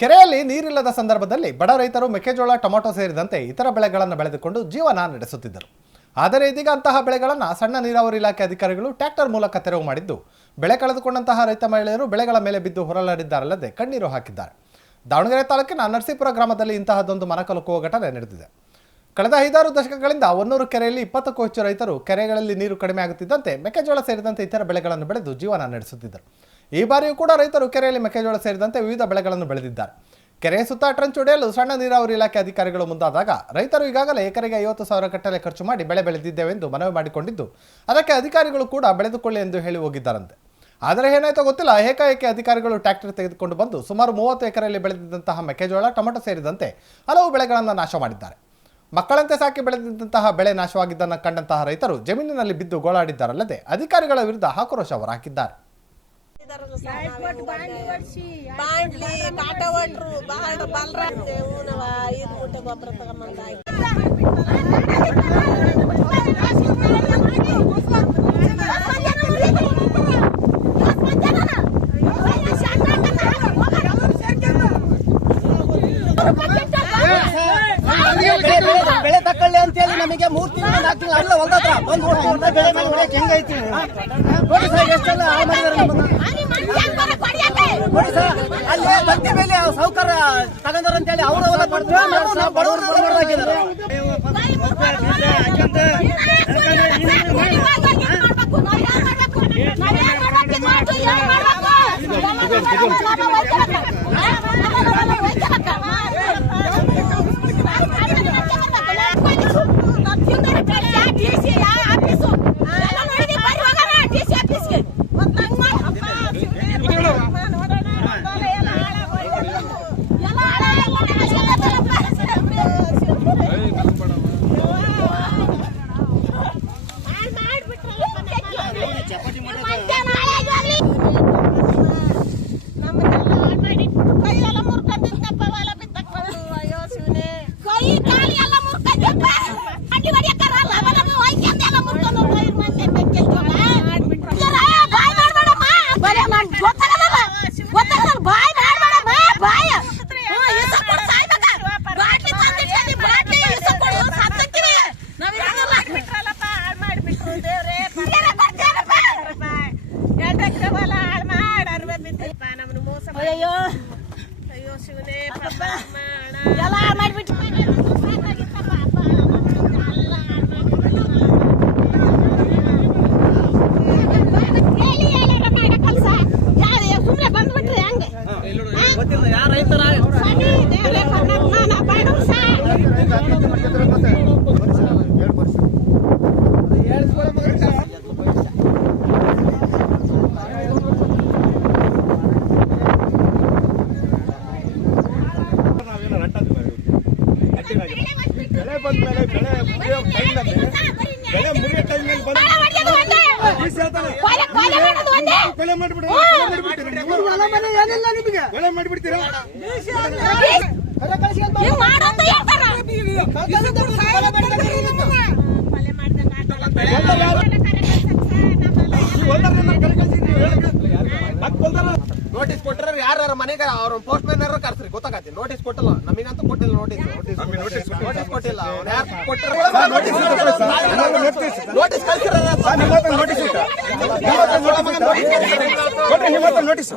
ಕೆರೆಯಲ್ಲಿ ನೀರಿಲ್ಲದ ಸಂದರ್ಭದಲ್ಲಿ ಬಡ ರೈತರು ಮೆಕ್ಕೆಜೋಳ, ಟೊಮೆಟೊ ಸೇರಿದಂತೆ ಇತರ ಬೆಳೆಗಳನ್ನು ಬೆಳೆದುಕೊಂಡು ಜೀವನ ನಡೆಸುತ್ತಿದ್ದರು. ಆದರೆ ಇದೀಗ ಅಂತಹ ಬೆಳೆಗಳನ್ನು ಸಣ್ಣ ನೀರಾವರಿ ಇಲಾಖೆ ಅಧಿಕಾರಿಗಳು ಟ್ರ್ಯಾಕ್ಟರ್ ಮೂಲಕ ತೆರವು ಮಾಡಿದ್ದು, ಬೆಳೆ ಕಳೆದುಕೊಂಡಂತಹ ರೈತ ಮಹಿಳೆಯರು ಬೆಳೆಗಳ ಮೇಲೆ ಬಿದ್ದು ಹೊರಲಾಡಿದ್ದಾರಲ್ಲದೆ ಕಣ್ಣೀರು ಹಾಕಿದ್ದಾರೆ. ದಾವಣಗೆರೆ ತಾಲೂಕಿನ ನರಸೀಪುರ ಗ್ರಾಮದಲ್ಲಿ ಇಂತಹದೊಂದು ಮನಕಲುಕುವ ಘಟನೆ ನಡೆದಿದೆ. ಕಳೆದ 5-6 ದಶಕಗಳಿಂದ ಹೊನ್ನೂರು ಕೆರೆಯಲ್ಲಿ 20ಕ್ಕೂ ಹೆಚ್ಚು ರೈತರು ಕೆರೆಗಳಲ್ಲಿ ನೀರು ಕಡಿಮೆ ಆಗುತ್ತಿದ್ದಂತೆ ಮೆಕ್ಕೆಜೋಳ ಸೇರಿದಂತೆ ಇತರ ಬೆಳೆಗಳನ್ನು ಬೆಳೆದು ಜೀವನ ನಡೆಸುತ್ತಿದ್ದರು. ಈ ಬಾರಿಯೂ ಕೂಡ ರೈತರು ಕೆರೆಯಲ್ಲಿ ಮೆಕ್ಕೆಜೋಳ ಸೇರಿದಂತೆ ವಿವಿಧ ಬೆಳೆಗಳನ್ನು ಬೆಳೆದಿದ್ದಾರೆ. ಕೆರೆಯ ಸುತ್ತ ಟ್ರಂಚ್ ಹೊಡೆಯಲು ಸಣ್ಣ ನೀರಾವರಿ ಇಲಾಖೆ ಅಧಿಕಾರಿಗಳು ಮುಂದಾದಾಗ ರೈತರು ಈಗಾಗಲೇ ಎಕರೆಗೆ 50,000 ಗಟ್ಟಲೆ ಖರ್ಚು ಮಾಡಿ ಬೆಳೆ ಬೆಳೆದಿದ್ದೇವೆಂದು ಮನವಿ ಮಾಡಿಕೊಂಡಿದ್ದು, ಅದಕ್ಕೆ ಅಧಿಕಾರಿಗಳು ಕೂಡ ಬೆಳೆದುಕೊಳ್ಳಿ ಎಂದು ಹೇಳಿ ಹೋಗಿದ್ದಾರಂತೆ. ಆದರೆ ಏನಾಯ್ತೋ ಗೊತ್ತಿಲ್ಲ, ಏಕಾಏಕಿ ಅಧಿಕಾರಿಗಳು ಟ್ರ್ಯಾಕ್ಟರ್ ತೆಗೆದುಕೊಂಡು ಬಂದು ಸುಮಾರು 30 ಎಕರೆಯಲ್ಲಿ ಬೆಳೆದಿದ್ದಂತಹ ಮೆಕ್ಕೆಜೋಳ, ಟೊಮೆಟೊ ಸೇರಿದಂತೆ ಹಲವು ಬೆಳೆಗಳನ್ನು ನಾಶ ಮಾಡಿದ್ದಾರೆ. ಮಕ್ಕಳಂತೆ ಸಾಕಿ ಬೆಳೆದಿದ್ದಂತಹ ಬೆಳೆ ನಾಶವಾಗಿದ್ದನ್ನು ಕಂಡಂತಹ ರೈತರು ಜಮೀನಿನಲ್ಲಿ ಬಿದ್ದು ಗೋಳಾಡಿದ್ದಾರಲ್ಲದೆ ಅಧಿಕಾರಿಗಳ ವಿರುದ್ಧ ಆಕ್ರೋಶ ಹೊರಹಾಕಿದ್ದಾರೆ. ಬೆಳೆ ತಕೊಳ್ಳಿ ಅಂತೇಳಿ ನಮಗೆ 3 ತಿಂಗಳು 4 ತಿಂಗಳು ಅಲ್ಲ ಒಂದತ್ರ ಒಂದು ಬೆಳೆ ಮೇಲೆ ಹೊಡೆಯಕ್ಕೆ ಹೆಂಗೈತಿ ನೋಡಿ ಸರ್, ಎಷ್ಟೆಲ್ಲ ಹಾಳು ಮಾಡಿದಾರೆ ನಮ್ಮನ್ನ. ನೋಡಿ ಸರ್, ಅಲ್ಲೇ ಬಂದಿ ಮೇಲೆ ಸೌಕರ್ಯ ತಗೊಂಡ್ರು ಅಂತೇಳಿ ಅವರು ಬಡವರು ಹಾಕಿದ್ದಾರೆ. ಅಯ್ಯೋ ಶಿವನೇ, ಸುಮ್ಮನೆ ಬಂದ್ಬಿಟ್ರಿ ಹಂಗೆ ಯಾರ ರೈತರ ಬೆಳೆ ಬಂದ್ಮೇಲೆ ಬೆಳೆ ಮುರಿಯೋ ಟೈಮ್ನಲ್ಲಿ ಬೆಳೆ ಮಾಡಿಬಿಡ್ತೀರಾ? ನೋಟಿಸ್ ಕೊಟ್ಟರೆ ಯಾರು ಮನೆಗೆ ಅವ್ರ ಪೋಸ್ಟ್ ಮ್ಯಾನ್ ಕರ್ಸ್ರಿ, ಗೊತ್ತಾಗತ್ತೆ. ನೋಟಿಸ್ ಕೊಟ್ಟಲ್ಲ, ನಮಗಂತೂ ಕೊಟ್ಟಿಲ್ಲ. ನೋಟಿಸ್ ಕೊಟ್ಟಿಲ್ಲ. Notice notice